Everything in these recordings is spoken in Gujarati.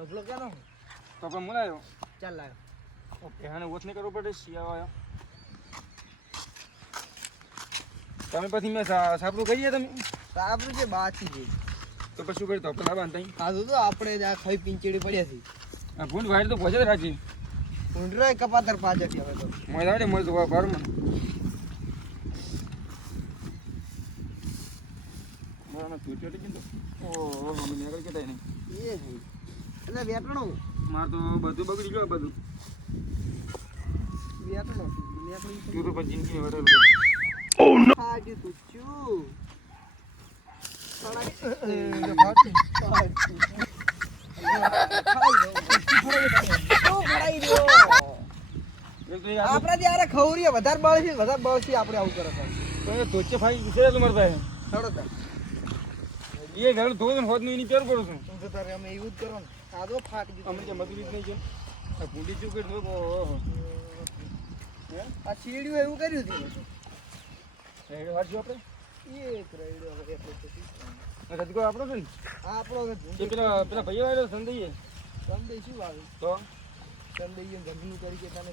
ડબલો કેનો તો પણ મોલાયો ચાલ લાયો ઓકે હાને વોચ નહીં કરવો પડે શિયાળો આવ્યો તમે પછી મેં સાપરું કરીએ તમે સાબરું છે બાચી છે તો પછી શું કરી તો આપણે લાવવા ત્યાં ખાધું તો આપણે જ આ ખાઈ પિંચડી પડ્યા છે આ ભૂંડ વાયર તો પહોંચે રાખી ઊંડરો કપાતર પાછળ હવે તો મજા આવે મળે તો ઘરમાં બરાબર તું ચોટી ગયો ઓહો મમ્મી નીકળ કે નહીં એ છે એટલે વેટણો માર તો બધું બગડી ગયું બધું વેટણો તું તો પણ જિંદગી વડેલું ઓ નો આજી તું ચુ આપડા ત્યારે ખવરીએ વધારે બળશી આપણે આવું કરે તો ધોચે ફાઈ વિશે તો મરતા થોડો એ ઘર ધોઈને હોત નહીં પેર કરું છું તું તો તારે અમે એવું જ કરો ને આ તો ફાટી ગયું અમે કે મજૂરી જ નહીં છે આ ભૂંડી ચૂક કરી દો આ ચીડિયું એવું કર્યું હતું રેડો વાંચજો આપણે એક રેડ્યો હવે એટલે પછી રજકો આપણો છે ને આપણો એ પેલા ભાઈઓ આવ્યો સંદઈએ સંદેશ શું આવે તો સંદેશ જમીન તરીકે તને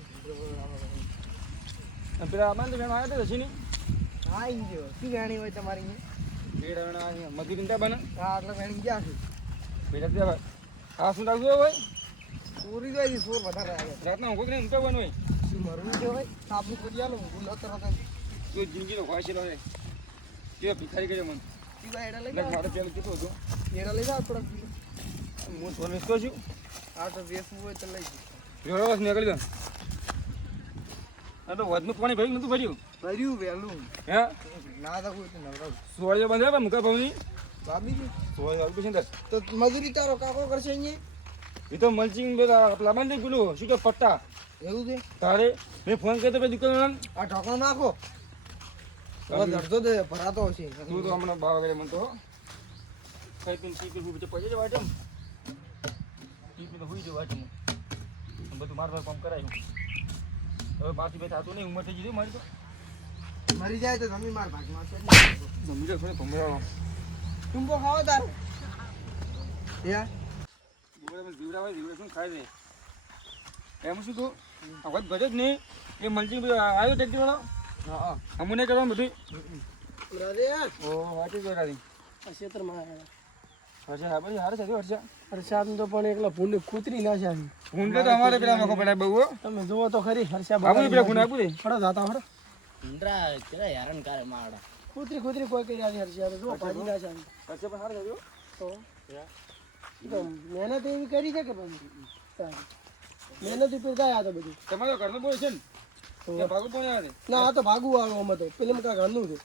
પેલા અમારે તો આવ્યા હતા હસી ને હા ઈ જો શું વેણી હોય તમારી અહીંયા મજૂરી ત્યાં બને હા એટલે વેણી ગયા છે પેલા ત્યાં હા શું રાખવું હોય ચોરી જાય સોર વધારે આવે રાતના ઊંઘો કરીને ઊંઘવાનું હોય શું મરવું છે હોય આપણું કરી આલો હું નતર હતા તો જિંદગીનો ખોશેલો છે કેવો ભિખારી કર્યો મને સીધા એડા લઈ એટલે મારે પેલું કેટલું હતું એડા લઈ જાવ થોડા હું તો વેચતો છું હા તો વેચવું હોય તો લઈ વ્યવહાર નીકળી દો આ તો વધનું પાણી ભર્યું નતું ભર્યું ભર્યું વહેલું હે ના તો કોઈ નવરાવ સોળિયો બંધ મુકા ભાવની ભાભી સોળિયો પછી અંદર તો મજૂરી તારો કાકો કરશે અહીંયા એ તો મલ્ચિંગ પેલા બાંધી પેલું શું કે પટ્ટા એવું છે તારે મેં ફોન કર્યો તો દુકાન આ ઢોકણો નાખો હવે ધરતો દે ભરાતો હશે તું તો હમણાં બાવા કરે મને તો ખાઈ પીને પી પી પછી જવા છે પી પીને હોઈ જવા છે બધું મારવા કામ કરાયું હવે બાકી ભાઈ થતું નહીં ઉંમર થઈ ગઈ મારી તો મરી જાય તો જમી માર ભાગમાં છે જમી જાય થોડી ભમરાવા ટુંબો ખાવો તારો યા જીવડા શું ખાય છે એમ શું તું અવાજ ભરે જ નહીં એ મલ્ચિંગ આવ્યો ટેક્સી વાળો હા અમને કરવાનું બધું રાધે ઓ વાટી ગયો રાધી ક્ષેત્રમાં હર્ષા હા પછી હારે છે હર્ષા હર્ષાદ તો પણ એકલા ભૂંડી કૂતરી ના છે ભૂંડે તો અમારે પેલા મખો પડાય બહુ તમે જુઓ તો ખરી હર્ષા બાબુ પેલા ભૂંડ આપું દે ફળો જાતા ફળો ઇન્દ્રા કેરા હેરાન કરે માડા કૂતરી કોઈ કરી આવી હર્ષા તો ભાજી ના છે હર્ષા પણ હારે છે તો મહેનત એવી કરી છે કે પછી મહેનત ઉપર થાય આ તો બધું તમારો ઘરનો બોય છે ને ભાગુ પણ આવે ના આ તો ભાગવું આવે આમાં તો પેલું કા ઘરનું છે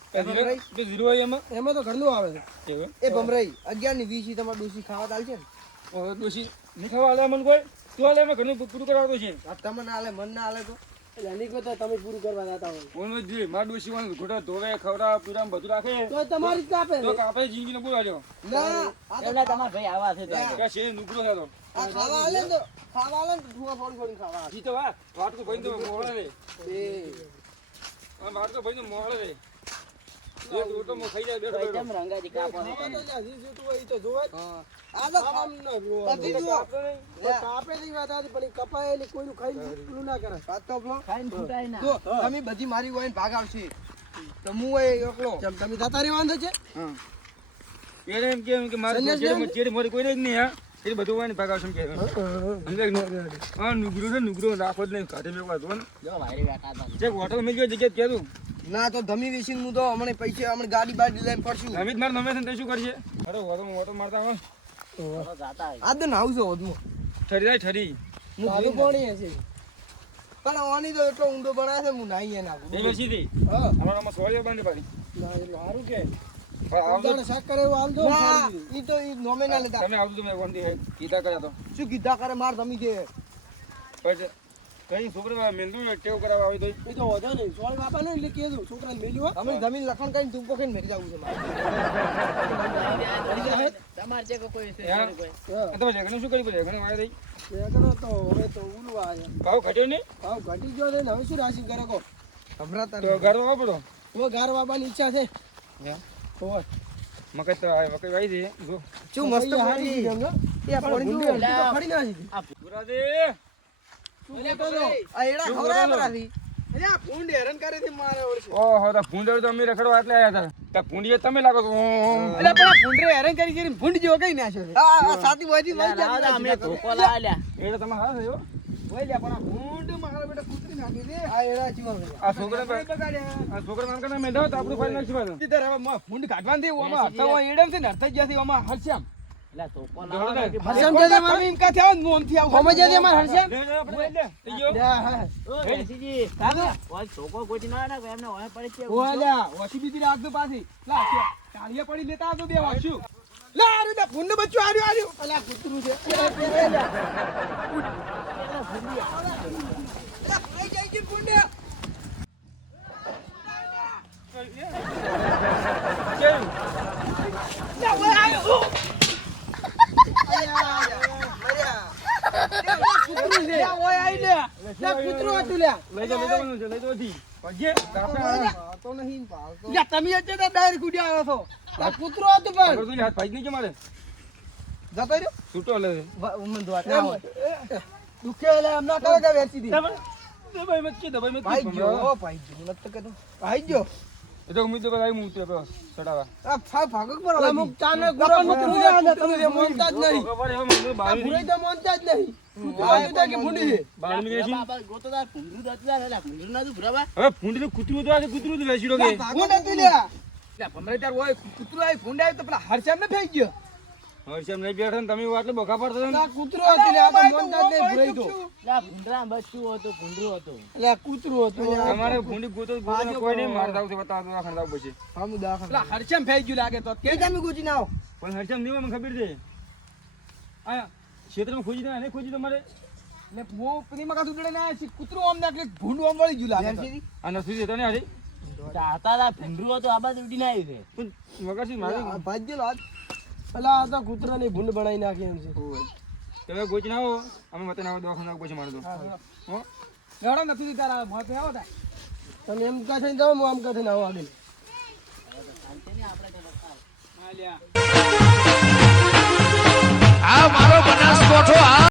છે ઝીરો હોય એમાં તો ઘરનું આવે છે એવું એ ભમરાઈ 11 ની 20 તમારે ડોસી ખાવા ચાલ છે ને ઓ દોશી નહીં ખાવા આલે મને કોઈ તું આલે એમાં ઘરનું પૂરું કરાવતો છે આ તમને આલે મન ના આલે તો એટલે અનેક વખત તમે પૂરું કરવા જતા હોય કોણ જ માર દોશી વાળું ઘોડા ધોવે ખવડા પીરામ બધું રાખે તો તમારી જ કાપે તો કાપે જિંદગીનો બોલાજો ના એલા તમાર ભાઈ આવા છે તો કે છે નુકરો થતો આ ખાવા આલે તો ઠુવા ફોડી ખાવા જી તો વા વાટ તો ભાઈ તો મોહળે રે બે આ વાટ તો ભાઈ તો મોહળે રે એક રોટો મો ખાઈ જાય બેઠો બેઠો કેમ રંગાજી કાપો આ તો કામ ન બધી જુઓ કાપે ની વાત આથી પણ કપાયેલી કોઈનું ખાઈ પેલું ના કરે સાતો બ્લો ખાઈને ફૂટાય ના જો તમે બધી મારી હોય ભાગ આવશે તો હું હોય એકલો કેમ તમે જતા રહેવાનું છે હા એને એમ કે મારે ચેડે મોરી કોઈ નહીં હા એ બધું હોય ને ભાગ આવશે કે અંદર હા નુગરો રાખો જ નહીં કાઢે મેં વાત ને જો ભાઈ બેઠા હતા જે હોટલ મેં જો જગ્યા કહેતું ના તો ધમી વેચીને હું તો હમણાં પૈસા હમણાં ગાડી બાડી લઈને ફરશું અમિત મારે નમે છે શું કરશે અરે હોટો મારતા હોય તો જાતા હોય આ તો નાવ છો વધમાં ઠરી જાય ઠરી હું જોઈ પાણી હશે પણ આની તો એટલો ઊંડો બનાવે છે હું નાઈ એ નાખું એ બેસી હતી હા અમારામાં સોળિયો બાંધી પાડી ના એટલે સારું કે આવજો શાક કરે એવું હાલ દો ઈ તો ઈ નોમિનલ હતા તમે આવજો તમે કોણ કીધા કર્યા તો શું કીધા કરે માર ધમી છે પછી કઈ છોકરા મેંદુ ટેવ કરાવવા આવે તો એ તો વધો નહીં સોળ બાપા ને એટલે કીધું છોકરાને મેલ્યું અમે જમીન લખણ કરીને ધૂપો ખાઈને મેરી જવું છે મારે તમાર જે કોઈ છે હા. કોઈ તમે જગને શું કરી પડે ઘણે વાય રહી એકડો તો હવે તો ઉલું આવે ભાવ ઘટ્યો નહીં ભાવ ઘટી ગયો છે ને હવે શું રાશિ કરે કો ગભરાતા તો ઘરવા વાપરો તો ગાર બાબાની ઈચ્છા છે હે તો મકઈ તો મકઈ વાઈ દે જો શું મસ્ત હારી પડી એ પાણી તો ખડી નાખી હતી. ગુરાજી શું કહેતો હતો? આ એડા ખવડાવ્યા મારાથી. અરે આ ભૂંડ હેરાન કરે છે મારે ઓળશે. ઓહો તો ભૂંડ તો અમે રખડવા એટલે આયા હતા તો ભૂંડીએ તમે લાગો છો અરે પણ આ ભૂંડરે હેરાન કરી કરીને ભૂંડ જેવો કઈ નાખ્યો છે. આ સાથી વાજી લઈ લાવો જા. અમે ધોકો લાવ્યા એટલે તમે હા થયો ઓય લ્યા પણ આ ભૂંડ મારા બેટા કૂતરી નાખી દે. આ એડા જીવા ગયા. આ છોકરા બગાડ્યા. આ છોકરા નામ કરતા મેં તો આપણું ફાઈલ નાખી પાછું ઈધર હવે ભૂંડ કાઢવાનું થયું ઓમાં હરતા હોય એડમ છે ને હરતા જ્યાંથી ઓમાં હરશ્યામ. એટલે ધોકો દોડો લાવો ને. હરશ્યામ જે મારા એમ કા થયા મોન થી આવું. હોમે જે મારા હરશ્યામ. લે લે આપણે લે થઈ ગયો લ્યા હા. ઓ બેસીજી કાકા ઓય ધોકો કોઈ ના ના એમને ઓય પડી છે ઓય લ્યા ઓછી બીજી રાખજો પાછી. લા કાળિયા પડી લેતા આવજો બે વાંચ્યું. લે અરે દા ભૂંડ બચ્ચું આર્યું અલા કૂતરું છે. અલા ભાઈ જાય છે ભૂંડ. કેમ લા ઓય આયો. કૂતરું છે. લા ઓય આઈ લે. લા કૂતરું હતું લ્યા. લઈ જાવાનું છે લઈ તો હતી પગે આપણે તો નહીં પાલતો. યા તમે જ તો ડાયરેક્ટ ઉડી આવ્યો છો. લા કૂતરું હતું પણ. આગળ તો હાથ ભાઈ નહીં કે મારે જતો રહ્યો. છૂટો લે ઉમન દોત ના હોય દુખે એટલે એમ ના કરે કે વેચી દી. દબાઈ મત કે દબાઈ મત ભાઈ ગયો ભાઈ ગયો નત કહેતો. ભાઈ ગયો. એ તો ઉમ્મીદ તો કરાઈ હું ઉતરે બસ ચડાવા આ ભાગો પર ઓલા મુક ચાને ગુરો કૂતરું છે આ તમે મોનતા જ નહીં. ખબર હે મને આ બાવી ભૂરે તો મોનતા જ નહીં. કૂતરું તો કે ભૂંડી છે. બાવી મિનિટ બાબા ગોતો દાર ભૂંડું દતલા એટલે ભૂંડું ના તું ભરાવા હવે ફૂંડી તો કૂતરું તો આ કૂતરું તો વેચીડો કે ભાગો નથી લ્યા. લ્યા ભમરે તાર હોય કૂતરું આય ભૂંડ આય તો પેલા હરશ્યામ ને ફેંકી ગયો. હર્ષમ નહીં બેઠા ને તમે આટલે બોખા પડતા આ કૂતરું હતું લ્યા આ તો મોનતા જ નહીં ભૂરે તો. લા ભૂંડરા બચ્ચું હતું ભૂંડરું હતું લ્યા કૂતરું હતું. તમારે ભૂંડી ગોતો ગોતો કોઈ નહીં માર દાવ છે બતાવ તો ખંડાવ પછી હમ દાખલ. પેલા હરશ્યામ ફેંકી ગયું લાગે તો કે તમે ગુજી ના આવો. પણ હર્ષમ નહીં હોય મને ખબર છે આ ક્ષેત્રમાં ખોજી દે ખોજી તમારે ને બહુ પ્રેમા કા ઉડડે ના છે કૂતરું આમ નાખલે ભૂંડ આમ વળી ગયું લાગે. આ નથી દેતો ને આજે ચાતા તા ભૂંડરું હતું આ બાજુ ઉડીને આવ્યું છે પણ મગરથી મારી ભાજ્યો લાજ. અલા આ તો કૂતરાની ભૂંડ બનાવી નાખી એમ છે. તમે ગોચ ના આવો અમે મત ના આવો દવાખાના પછી મારી દો હો લડો નથી તારા મોતે આવો તા. તમે એમ કહે છે જાવ હું આમ કહે છે આવો આગળ. આ મારો બનાસકોઠો